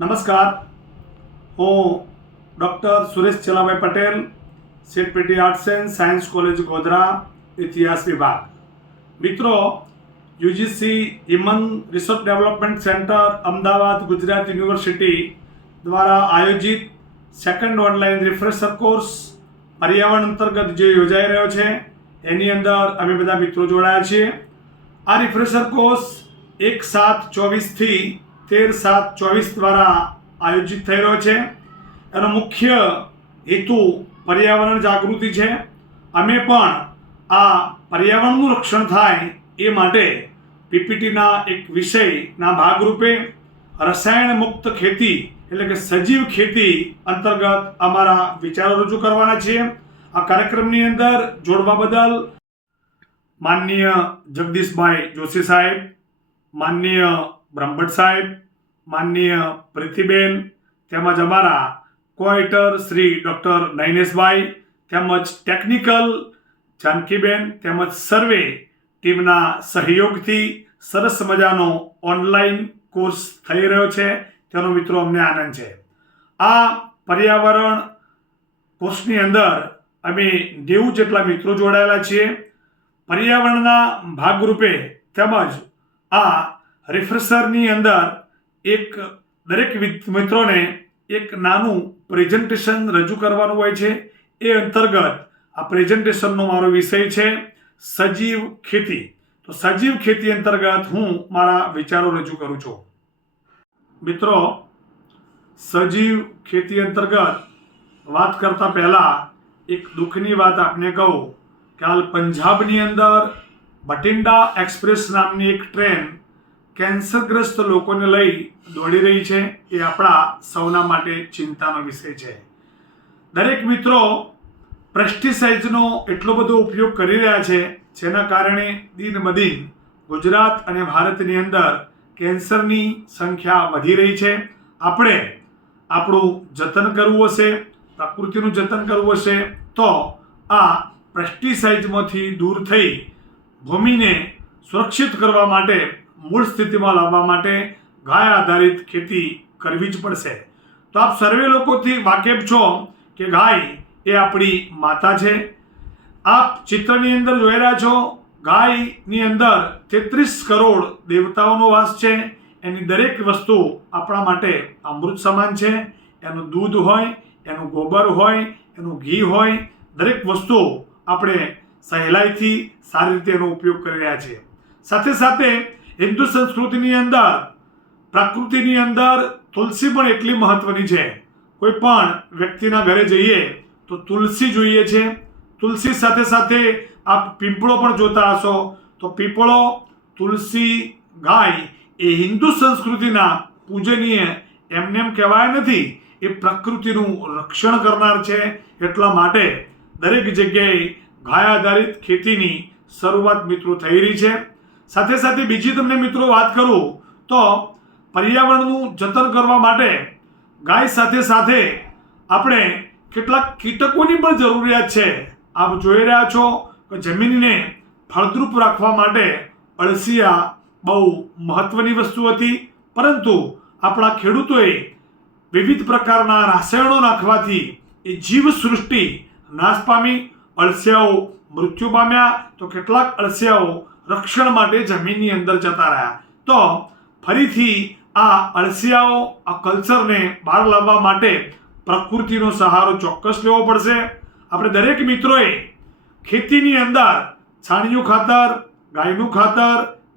નમસ્કાર. હું doctor Suresh Chalabhai Patel, Sheth PT arts and science college Godhra, ઇતિહાસ વિભાગ. મિત્રો, UGC human research development centre, Ahmedabad, Gujarat university દ્વારા આયોજિત સેકન્ડ ઓનલાઈન રિફ્રેશર કોર્સ પર્યાવરણ અંતર્ગત જે યોજાઈ રહ્યો છે, એની અંદર અમે બધા મિત્રો જોડાયા છીએ. આ રિફ્રેશર કોર્સ એક સાત ચોવીસથી તેર સાત ચોવીસ દ્વારા આયોજિત થઈ રહ્યો છે. એનો મુખ્ય હેતુ પર્યાવરણ જાગૃતિ છે. અમે પણ આ પર્યાવરણનું રક્ષણ થાય એ માટે પીપીટીના એક વિષયના ભાગરૂપે રસાયણ મુક્ત ખેતી એટલે કે સજીવ ખેતી અંતર્ગત અમારા વિચારો રજૂ કરવાના છીએ. આ કાર્યક્રમની અંદર જોડવા બદલ માનનીય જગદીશભાઈ જોશી સાહેબ, માનનીય બ્રહ્મભટ્ટ સાહેબ, માનનીય પ્રીતિબેન, તેમજ અમારા કોએટર શ્રી ડૉક્ટર નૈનેશભાઈ, તેમજ ટેકનિકલ જાનકીબેન, તેમજ સર્વે ટીમના સહયોગથી સરસ મજાનો ઓનલાઈન કોર્સ થઈ રહ્યો છે. તેનો મિત્રો અમને આનંદ છે. આ પર્યાવરણ કોર્સની અંદર અમે નેવું જેટલા મિત્રો જોડાયેલા છીએ. પર્યાવરણના ભાગરૂપે તેમજ આ રિફ્રેશરની અંદર એક દરેક મિત્રોને એક નાનું પ્રેઝન્ટેશન રજૂ કરવાનું હોય છે. એ અંતર્ગત આ પ્રેઝન્ટેશનનો મારો વિષય છે સજીવ ખેતી. તો સજીવ ખેતી અંતર્ગત હું મારા વિચારો રજૂ કરું છું. મિત્રો, સજીવ ખેતી અંતર્ગત વાત કરતા પહેલાં એક દુઃખની વાત આપને કહું કે હાલ પંજાબની અંદર બટિંડા એક્સપ્રેસ નામની એક ટ્રેન કેન્સરગ્રસ્ત લોકોને લઈ દોડી રહી છે એ આપણા સૌના માટે ચિંતાનો વિષય છે. દરેક મિત્રો પ્રેસ્ટિસાઇડ્સનો એટલો બધો ઉપયોગ કરી રહ્યા છે, જેના કારણે દિન બદિન ગુજરાત અને ભારતની અંદર કેન્સરની સંખ્યા વધી રહી છે. આપણે આપણું જતન કરવું હશે, પ્રકૃતિનું જતન કરવું હશે, તો આ પ્રેસ્ટિસાઇડ્સમાંથી દૂર થઈ ભૂમિને સુરક્ષિત કરવા માટે મૂળ સ્થિતિમાં લાવવા માટે ગાય આધારિત ખેતી કરવી જ પડશે. તો આપ સર્વે લોકોથી વાકેફ છો કે ગાય એ આપણી માતા છે. આપ ચિત્રની અંદર જોઈ રહ્યા છો, ગાયની અંદર તેત્રીસ કરોડ દેવતાઓનો વાસ છે. એની દરેક વસ્તુ આપણા માટે અમૃત સમાન છે. એનું દૂધ હોય, એનું ગોબર હોય, એનું ઘી હોય, દરેક વસ્તુ આપણે સહેલાઈથી સારી રીતે એનો ઉપયોગ કરી રહ્યા છીએ. સાથે સાથે હિન્દુ સંસ્કૃતિની અંદર, પ્રકૃતિની અંદર તુલસી પણ એટલી મહત્વની છે. કોઈ પણ વ્યક્તિના ઘરે જઈએ તો તુલસી જોઈએ છે. તુલસી સાથે સાથે આપ પીપળો પણ જોતા હશો. તો પીપળો, તુલસી, ગાય એ હિન્દુ સંસ્કૃતિના પૂજનીય, એમને એમ કહેવાય નથી, એ પ્રકૃતિનું રક્ષણ કરનાર છે. એટલા માટે દરેક જગ્યાએ ગાય આધારિત ખેતીની શરૂઆત મિત્રો થઈ રહી છે. સાથે સાથે બીજી તમને મિત્રો વાત કરું તો પર્યાવરણનું જતન કરવા માટે ગાય સાથે સાથે આપણે કેટલાક કીટકોની પણ જરૂરિયાત છે. આપ જોઈ રહ્યા છો કે જમીનને ફળદ્રુપ રાખવા માટે અળસિયા બહુ મહત્વની વસ્તુ હતી, પરંતુ આપણા ખેડૂતોએ વિવિધ પ્રકારના રાસાયણો નાખવાથી એ જીવસૃષ્ટિ નાશ પામી, અળસિયાઓ મૃત્યુ પામ્યા. તો કેટલાક અળસિયાઓ રક્ષણ માટે જમીનની અંદર જતા રહ્યા. તો ફરીથી આ અળસિયાઓ, આ કલ્ચરને બહાર લાવવા માટે પ્રકૃતિનો સહારો ચોક્કસ લેવો પડશે. આપણે દરેક મિત્રોએ ખેતીની અંદર છાણિયું ખાતર, ગાયનું ખાતર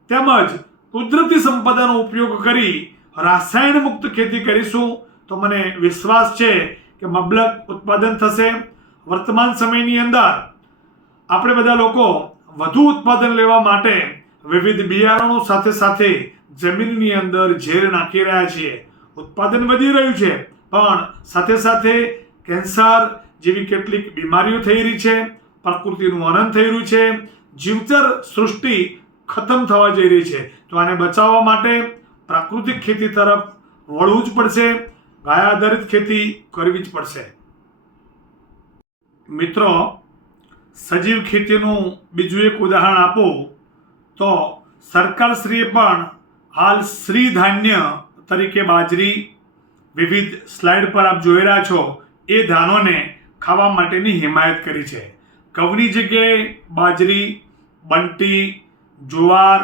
તેમજ કુદરતી સંપદાનો ઉપયોગ કરી રાસાયણ મુક્ત ખેતી કરીશું. તો મને વિશ્વાસ છે કે મબલક ઉત્પાદન થશે. વર્તમાન સમયની અંદર આપણે બધા લોકો વધુ ઉત્પાદન લેવા માટે વિવિધ બિયારણો સાથે સાથે જમીનની અંદર ઝેર નાખી રહ્યા છીએ. ઉત્પાદન વધી રહ્યું છે, પણ સાથે સાથે કેન્સર જેવી કેટલીક બીમારીઓ થઈ રહી છે, પ્રકૃતિનું હનન થઈ રહ્યું છે, જીવતર સૃષ્ટિ ખતમ થવા જઈ રહી છે. તો આને બચાવવા માટે પ્રાકૃતિક ખેતી તરફ વળવું જ પડશે ગાય આધારિત ખેતી કરવી જ પડશે. મિત્રો સજીવ ખેતીનું બીજું એક ઉદાહરણ આપો, તો સરકારશ્રીએ પણ હાલ શ્રી ધાન્ય તરીકે બાજરી વિવિધ સ્લાઇડ પર આપ જોઈ રહ્યા છો. એ ધાનોને ખાવા માટેની હિમાયત કરી છે. ઘઉંની જગ્યાએ બાજરી, બંટી, જુવાર,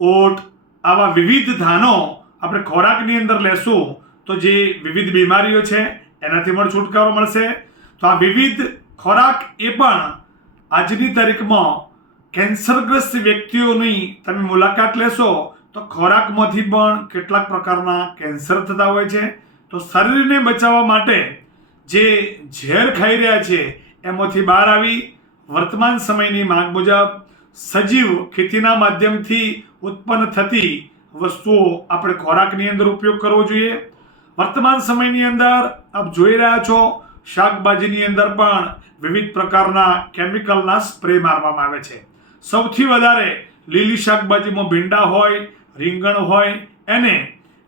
ઓટ આવા વિવિધ ધાનો આપણે ખોરાકની અંદર લેશું તો જે વિવિધ બીમારીઓ છે, એનાથી પણ છુટકારો મળશે. તો આ વિવિધ ખોરાક એ પણ આજની તારીખમાં કેન્સરગ્રસ્ત વ્યક્તિઓની તમે મુલાકાત લેશો તો ખોરાકમાંથી પણ કેટલાક પ્રકારના કેન્સર થતા હોય છે. તો શરીરને બચાવવા માટે જે ઝેર ખાઈ રહ્યા છે એમાંથી બહાર આવી વર્તમાન સમયની માંગ મુજબ સજીવ ખેતીના માધ્યમથી ઉત્પન્ન થતી વસ્તુઓ આપણે ખોરાકની અંદર ઉપયોગ કરવો જોઈએ. વર્તમાન સમયની અંદર આપ જોઈ રહ્યા છો, શાકભાજીની અંદર પણ વિવિધ પ્રકારના કેમિકલના સ્પ્રે મારવામાં આવે છે. સૌથી વધારે લીલી શાકભાજીમાં ભીંડા હોય, રીંગણ હોય, એને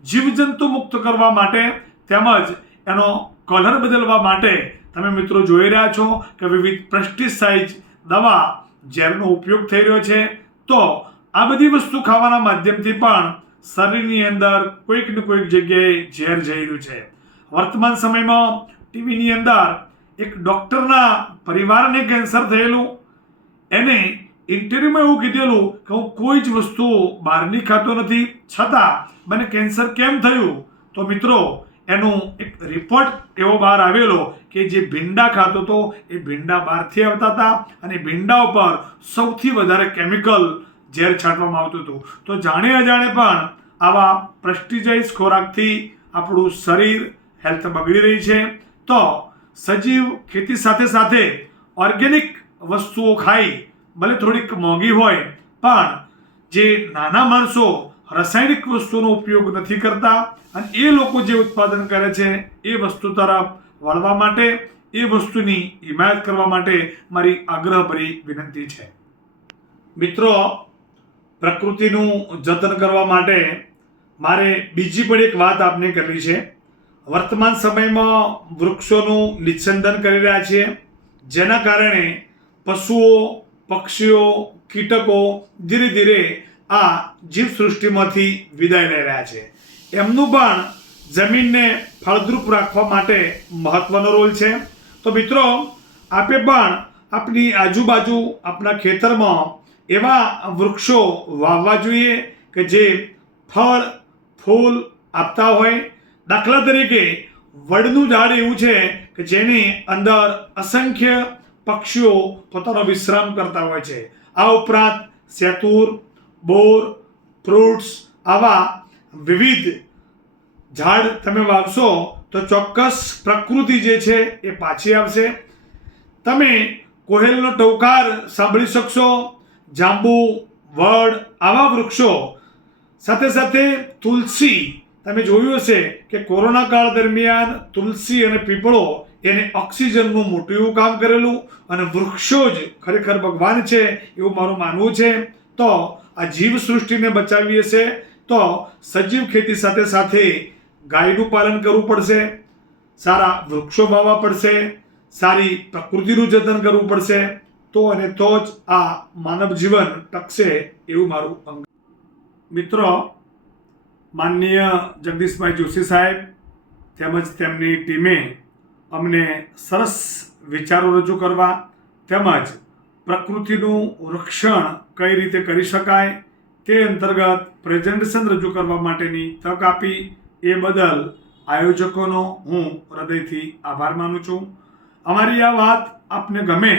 જીવજંતુ મુક્ત કરવા માટે તેમજ એનો કલર બદલવા માટે તમે મિત્રો જોઈ રહ્યા છો કે વિવિધ પ્રેસ્ટિસાઇડ દવા ઝેરનો ઉપયોગ થઈ રહ્યો છે. તો આ બધી વસ્તુ ખાવાના માધ્યમથી પણ શરીરની અંદર કોઈક ને કોઈક જગ્યાએ ઝેર જઈ રહ્યું છે. વર્તમાન સમયમાં ટીવીની અંદર એક ડૉક્ટરના પરિવારને કેન્સર થયેલું, એને ઇન્ટરવ્યુમાં એવું કીધેલું કે હું કોઈ જ વસ્તુ બહારની ખાતો નથી, છતાં મને કેન્સર કેમ થયું? તો મિત્રો, એનું એક રિપોર્ટ એવો બહાર આવેલો કે જે ભીંડા ખાતો હતો, એ ભીંડા બહારથી આવતા હતા અને ભીંડા ઉપર સૌથી વધારે કેમિકલ ઝેર છાંટવામાં આવતું હતું. તો જાણે અજાણે પણ આવા પ્રેસ્ટિજાઇઝ ખોરાકથી આપણું શરીર હેલ્થ બગડી રહી છે. તો સજીવ ખેતી સાથે સાથે ઓર્ગેનિક વસ્તુઓ ખાઈ, ભલે થોડીક મોંઘી હોય, પણ જે નાના માણસો રાસાયણિક વસ્તુનો ઉપયોગ નથી કરતા અને એ લોકો જે ઉત્પાદન કરે છે, એ વસ્તુ તરફ વળવા માટે, એ વસ્તુની હિમાયત કરવા માટે મારી આગ્રહભરી વિનંતી છે. મિત્રો, પ્રકૃતિનું જતન કરવા માટે મારે બીજી પણ એક વાત આપને કરવી છે. વર્તમાન સમયમાં વૃક્ષોનું નિચ્છંદન કરી રહ્યા છીએ જેના કારણે પશુઓ, પક્ષીઓ, કીટકો ધીરે ધીરે આ જીવસૃષ્ટિમાંથી વિદાય લઈ રહ્યા છે. એમનું પણ જમીનને ફળદ્રુપ રાખવા માટે મહત્વનો રોલ છે. તો મિત્રો, આપે પણ આપની આજુબાજુ આપણા ખેતરમાં એવા વૃક્ષો વાવવા જોઈએ કે જે ફળ, ફૂલ આપતા હોય દાખલા તરીકે, વડનું ઝાડ એવું છે કે જેની અંદર અસંખ્ય પક્ષીઓ પોતાનો વિશ્રામ કરતા હોય છે. આ ઉપરાંત સેતુર, બોર, ફ્રૂટ્સ આવા વિવિધ ઝાડ તમે વાવશો તો ચોક્કસ પ્રકૃતિ જે છે એ પાછી આવશે. તમે કોહેલનો ટૌકાર સાંભળી શકશો, જાંબુ, વડ આવા વૃક્ષો સાથે સાથે તુલસી તમે જોયું હશે કે કોરોના કાળ દરમિયાન તુલસી અને પીપળો એને ઓક્સિજનનું મોટું એવું કામ કરેલું અને વૃક્ષો જ ખરેખર ભગવાન છે એવું મારું માનવું છે. તો આ જીવ સૃષ્ટિને બચાવી હશે તો સજીવ ખેતી સાથે સાથે ગાયનું પાલન કરવું પડશે, સારા વૃક્ષો વાવવા પડશે, સારી પ્રકૃતિનું જતન કરવું પડશે. તો અને તો જ આ માનવ જીવન ટકશે એવું મારું અંગ મિત્રો માનનીય જગદીશભાઈ જોશી સાહેબ તેમજ તેમની ટીમે અમને સરસ વિચારો રજૂ કરવા તેમજ પ્રકૃતિનું રક્ષણ કઈ રીતે કરી શકાય તે અંતર્ગત પ્રેઝન્ટેશન રજૂ કરવા માટેની તક આપી એ બદલ આયોજકોનો હું હૃદયથી આભાર માનું છું. અમારી આ વાત આપને ગમે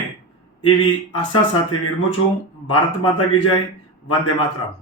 એવી આશા સાથે વિરમું છું. ભારત માતા કી જય. વંદે માતરમ.